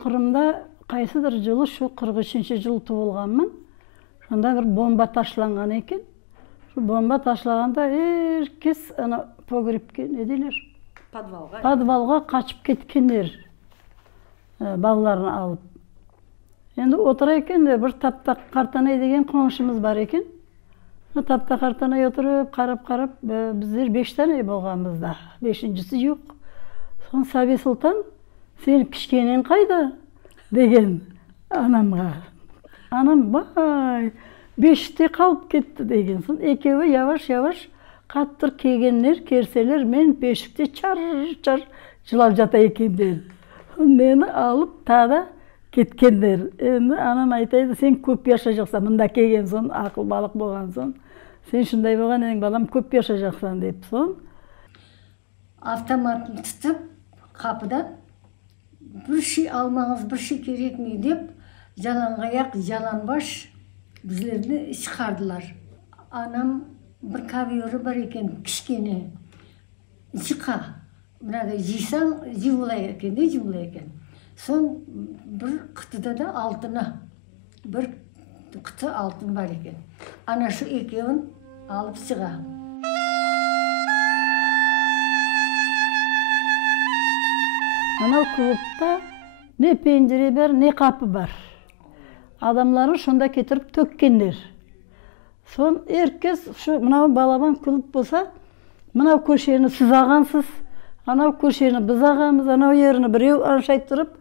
Қырымда қайсыдыр жылы, шу 43-ші жыл туылғанмын. Сонда бір бомба ташланған екен. Şu bomba taşlaganda herkes ana pogrebke ne diler? Подвалға қачып кеткендер. Балаларын алып. Енді отыр екен, бір Таптақ Қартанай деген қоңшымыз бар екен. Таптақ Қартанай отырып, қарап, біздер 5 тәне болғанбызда. 5-шісі жоқ. Сон Саби Сұлтан, сен кішкенен қайда? Деген анамға. Анам бай, 5-те қалып кетті деген. Сон екеуі яваш қаттыр кегенлер, керселер, мен бешікте чар жылап жата екендер. Мені алып тада кеткендер. Енді анам айтайды, сен көп яша жақсан, мында кеген сон, ақыл балық болған сон. Сен шындай болған ең балам көп яша жақсан деп сон. Автоматын тұтып, қапыда бір шей алмаңыз, бір шей керек ме деп, жалаңғаяқ, жалаңбаш біздерді шығардылар. Анам бір ковері бар екен, кішкене. Жиқа. Мынада жисаң, жиулай екен. Сон бір қытыда да алтыны, бір қыты алтын бар екен. Ана шу екеуін алып шыға. Анау клубта не пенжере бар, не қапы бар. Адамларын шонда кетіріп төккендер. Сон еркес, мынау балабан клуб болса, мынау көшені сіз ағансыз, анау көшені біз ағамыз, анау еріні біреу аншай тұрып,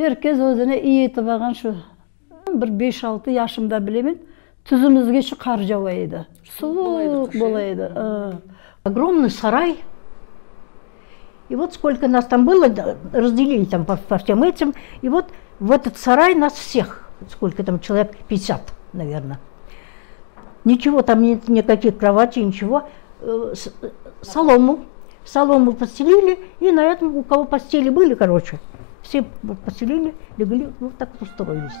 еркес өзіне иетіп аған шу. Бір 5-6 яшымда білемен, түзімізге шу қар жауайды. Суық болайды. Огромный сарай. И вот сколько нас там было, разделили там по всем этим. И вот в этот сарай нас всех, сколько там человек, 50, наверное. Ничего там нет, никаких кроватей, ничего. Солому постелили, и на этом, у кого постели были, короче, все постелили, легли, вот так устроились.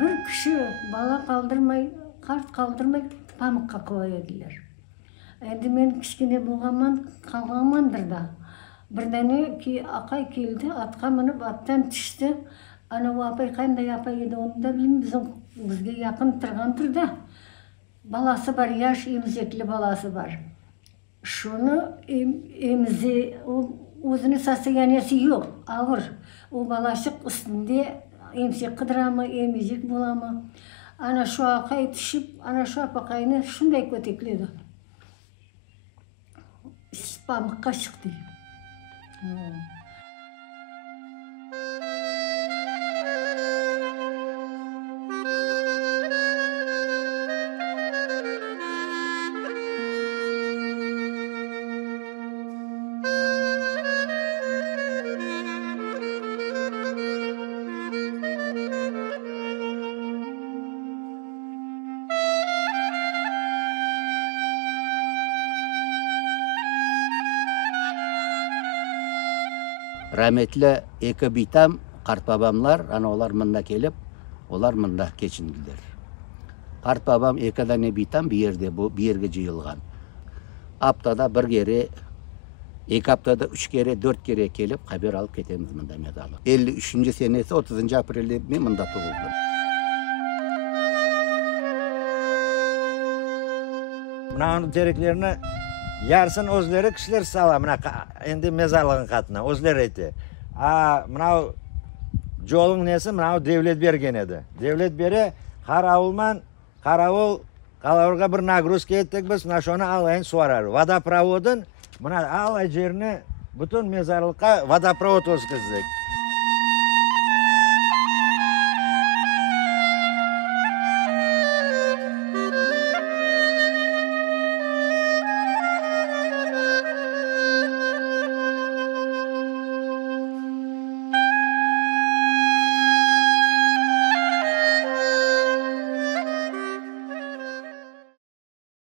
Бір кіші бала қалдырмай, қарт қалдырмай, памыққа қойдылар. Енді мен кішкене болғанман, қалғанмандыр да. Бірдәне ақай келді, атқа мініп, аттан түшті. Анау апай қандай апай еді, оны да білмеймін, бізге яқын тұрғандыр да. Баласы бар, яш емізеклі баласы бар. Шуны емізе, өзінің состояниясы жоқ, ауыр. Ол балашық үстінде емсек қыдырамы, емезек боламы. Ана шу ақай түшіп, ана шу апақайны шындай көтекледі. Памыққа шықты. Rahmetli екі бейтам, қарт бабамлар, олар мында келіп, олар мында кечінділер. Қарт бабам екі дәне бейтам берге жиылған. Аптада бір кере, 2 аптада 3 кере, 4 кере келіп, қабер алып кетеміз мында медалы. 53-ші сенесі 30 апрелде мен мында туылдым. Мынау тереклеріне ярсын өзлері кішілер сала, енді мезарлығын қатына, өзлері еті. Мынау жолың несі, мынау девлет берген еді. Девлет бере, қарауылман, қарауыл, қалауырға бір нагрузка еттік біз, шоны алайын суарары. Водопроводын, мына алай жеріне, бүтін мезарлыққа водопровод өскіздік.